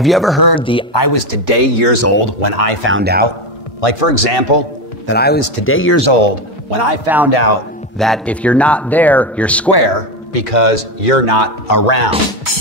Have you ever heard the "I was today years old when I found out"? Like, for example, that I was today years old when I found out that if you're not there, you're square because you're not around.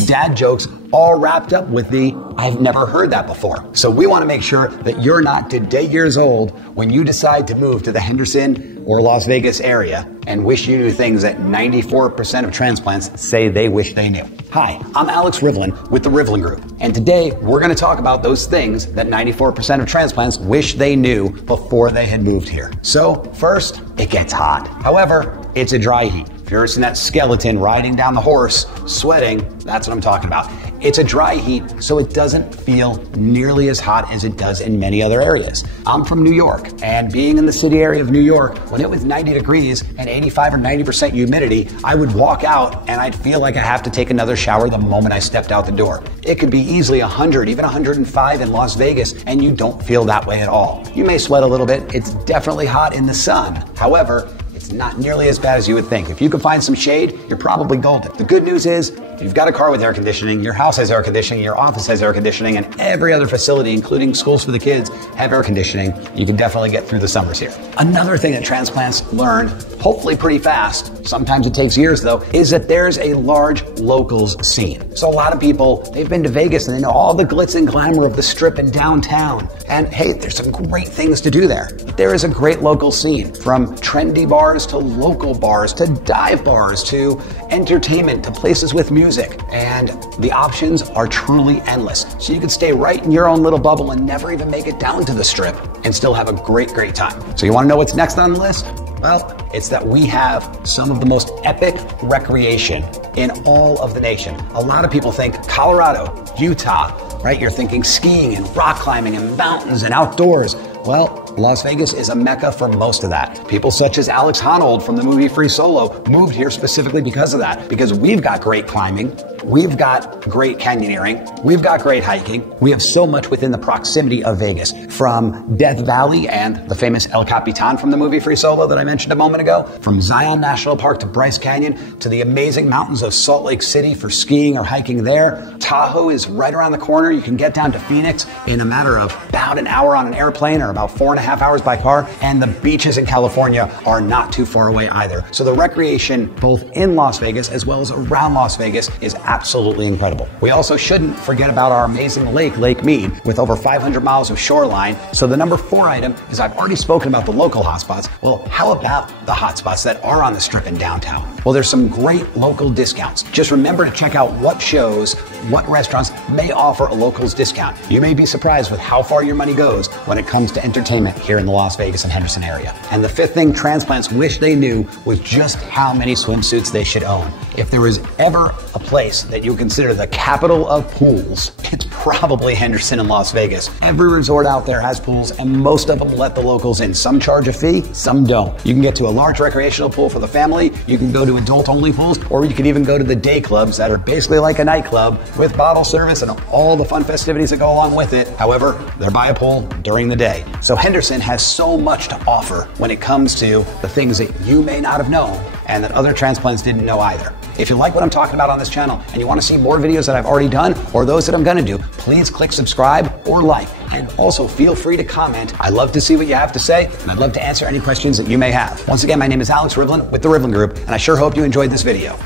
Dad jokes all wrapped up with the "I've never heard that before." So we want to make sure that you're not today years old when you decide to move to the Henderson or Las Vegas area and wish you knew things that 94% of transplants say they wish they knew. Hi, I'm Alex Rivlin with the Rivlin Group, and today we're going to talk about those things that 94% of transplants wish they knew before they had moved here. So first, it gets hot. However, it's a dry heat. If you're seeing that skeleton riding down the horse, sweating, that's what I'm talking about. It's a dry heat, so it doesn't feel nearly as hot as it does in many other areas. I'm from New York, and being in the city area of New York, when it was 90 degrees and 85 or 90% humidity, I would walk out and I'd feel like I have to take another shower the moment I stepped out the door. It could be easily 100, even 105 in Las Vegas, and you don't feel that way at all. You may sweat a little bit. It's definitely hot in the sun. However, it's not nearly as bad as you would think. If you can find some shade, you're probably golden. The good news is, if you've got a car with air conditioning, your house has air conditioning, your office has air conditioning, and every other facility, including schools for the kids, have air conditioning, you can definitely get through the summers here. Another thing that transplants learn, hopefully pretty fast, sometimes it takes years though, is that there's a large locals scene. So a lot of people, they've been to Vegas and they know all the glitz and glamour of the Strip and downtown. And hey, there's some great things to do there. There is a great local scene, from trendy bars to local bars to dive bars to entertainment to places with music. And the options are truly endless. So you can stay right in your own little bubble and never even make it down to the Strip and still have a great time. So you want to know what's next on the list? Well, it's that we have some of the most epic recreation in all of the nation. A lot of people think Colorado, Utah, right? You're thinking skiing and rock climbing and mountains and outdoors. Well, Las Vegas is a mecca for most of that. People such as Alex Honnold from the movie Free Solo moved here specifically because of that. Because we've got great climbing, we've got great canyoneering, we've got great hiking. We have so much within the proximity of Vegas, from Death Valley and the famous El Capitan from the movie Free Solo that I mentioned a moment ago, from Zion National Park to Bryce Canyon, to the amazing mountains of Salt Lake City for skiing or hiking there. Tahoe is right around the corner. You can get down to Phoenix in a matter of about an hour on an airplane or about 4.5 hours by car, and the beaches in California are not too far away either. So the recreation both in Las Vegas as well as around Las Vegas is absolutely incredible. We also shouldn't forget about our amazing lake, Lake Mead, with over 500 miles of shoreline. So the number 4 item is, I've already spoken about the local hotspots. Well, how about the hotspots that are on the Strip in downtown? Well, there's some great local discounts. Just remember to check out what shows, what restaurants may offer a locals discount. You may be surprised with how far your money goes when it comes to entertainment here in the Las Vegas and Henderson area. And the 5th thing transplants wish they knew was just how many swimsuits they should own. If there was ever a place that you would consider the capital of pools, it's probably Henderson and Las Vegas. Every resort out there has pools, and most of them let the locals in. Some charge a fee, some don't. You can get to a large recreational pool for the family, you can go to adult-only pools, or you can even go to the day clubs that are basically like a nightclub with bottle service and all the fun festivities that go along with it. However, they're by a pool during the day. So Henderson has so much to offer when it comes to the things that you may not have known and that other transplants didn't know either. If you like what I'm talking about on this channel and you want to see more videos that I've already done or those that I'm going to do, please click subscribe or like. And also feel free to comment. I love to see what you have to say, and I'd love to answer any questions that you may have. Once again, my name is Alex Rivlin with the Rivlin Group, and I sure hope you enjoyed this video.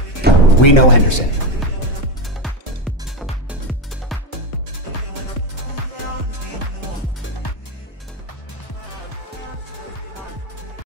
We know Henderson.